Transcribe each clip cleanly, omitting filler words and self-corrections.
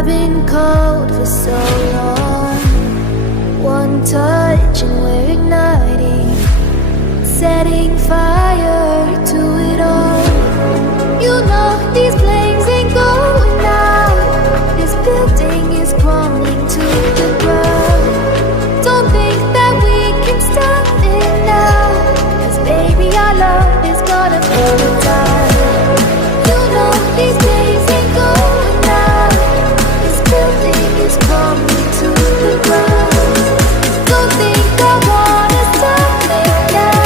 I've been cold for so long. One touch and we're igniting, setting fire to it all. You know these flames ain't going out. This building is crumbling to the ground. Don't think that we can stop it now, 'cause baby our love is gonna burn it down. You know these flames ain't going out. This building is crumbling to the ground. Don't think I wanna stop it now,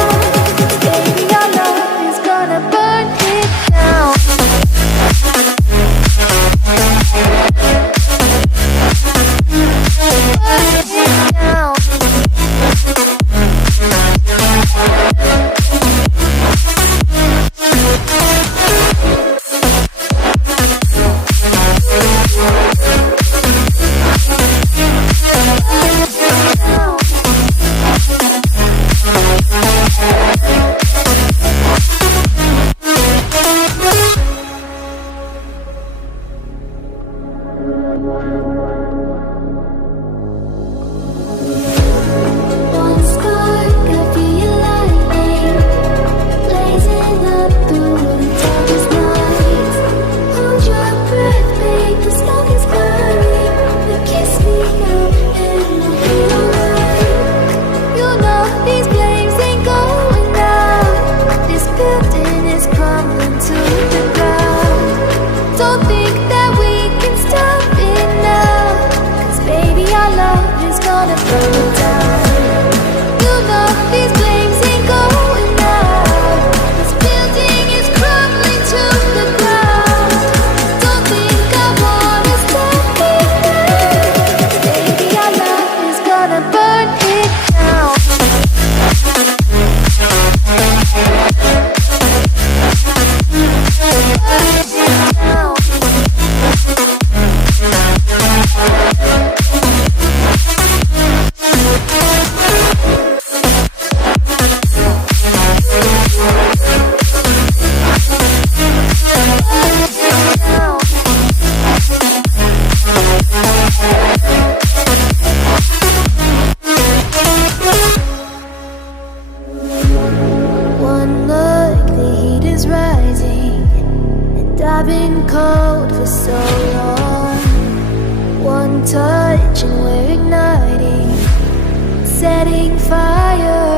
'cause baby our love is gonna burn it down. I've been cold for so long. One touch and we're igniting, setting fire